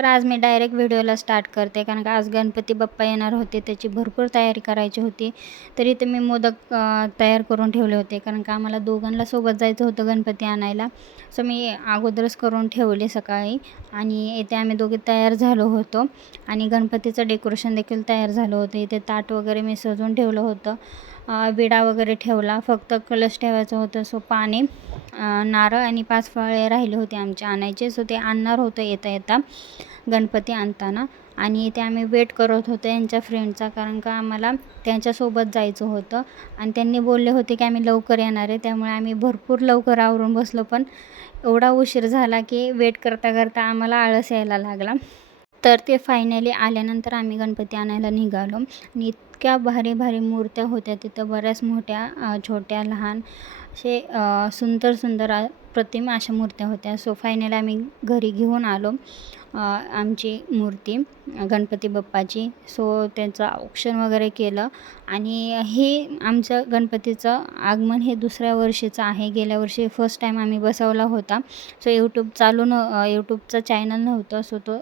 तर आज मी डायरेक्ट व्हिडिओला स्टार्ट करते. कारण का आज गणपती बाप्पा येणार होते त्याची भरपूर तयारी करायची होती. तरी ते मी मोदक तयार करून ठेवले होते. कारण का आम्हाला दोघांना सोबत जायचं होतं गणपती आणायला. सो मी अगोदरच करून ठेवले सकाळी. आणि येथे आम्ही दोघे तयार झालो होतो. आणि गणपतीचं डेकोरेशन देखील तयार झालं होतं. इथे ताट वगैरे मी सजवून ठेवलं होतं. विडा वगैरे ठेवला. फक्त कलश ठेवायचं होतं सो पाणी नारळ आणि पाच फळे राहिले होते आमचे आणायचे. सो ते आणणार होतं येता येता गणपती आणताना. आणि ते आम्ही वेट करत होतो यांच्या फ्रेंडचा कारण का आम्हाला त्यांच्यासोबत जायचं होतं. आणि त्यांनी बोलले होते की आम्ही लवकर येणार आहे त्यामुळे आम्ही भरपूर लवकर आवरून बसलो. पण एवढा उशीर झाला की वेट करता करता आम्हाला आळस यायला लागला. तर ते फायनली आल्यानंतर आम्ही गणपती आणायला निघालो. आणि इतक्या भारी भारी मूर्त्या होत्या तिथं बऱ्याच मोठ्या छोट्या लहान असे सुंदर सुंदर प्रतिमा अशा मूर्त्या होत्या. सो फायनली आम्ही घरी घेऊन आलो आमची मूर्ती गणपती बाप्पाची. सो त्यांचं औक्षण वगैरे केलं आणि हे आमचं गणपतीचं आगमन हे दुसऱ्या वर्षीचं आहे. गेल्या वर्षी फर्स्ट टाईम आम्ही बसवला होता. सो यूट्यूब चालू न यूट्यूबचं चॅनल नव्हतं. सो तो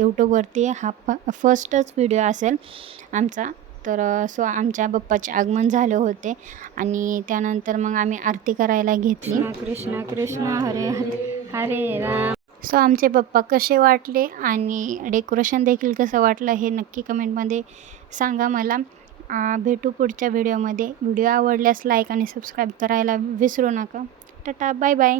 यूट्यूबवरती हा फ फर्स्टच व्हिडिओ असेल आमचा. तर सो आमच्या बाप्पाचे आगमन झाले होते आणि त्यानंतर मग आम्ही आरती करायला घेतली. कृष्ण कृष्ण हरे हरे हरे राम. सो आमचे पप्पा कसे वाटले आणि डेकोरेशन देखील कसं वाटलं हे नक्की कमेंटमध्ये सांगा मला. भेटू पुढच्या व्हिडिओमध्ये. व्हिडिओ आवडल्यास लाईक आणि सबस्क्राईब करायला विसरू नका. Tata bye bye.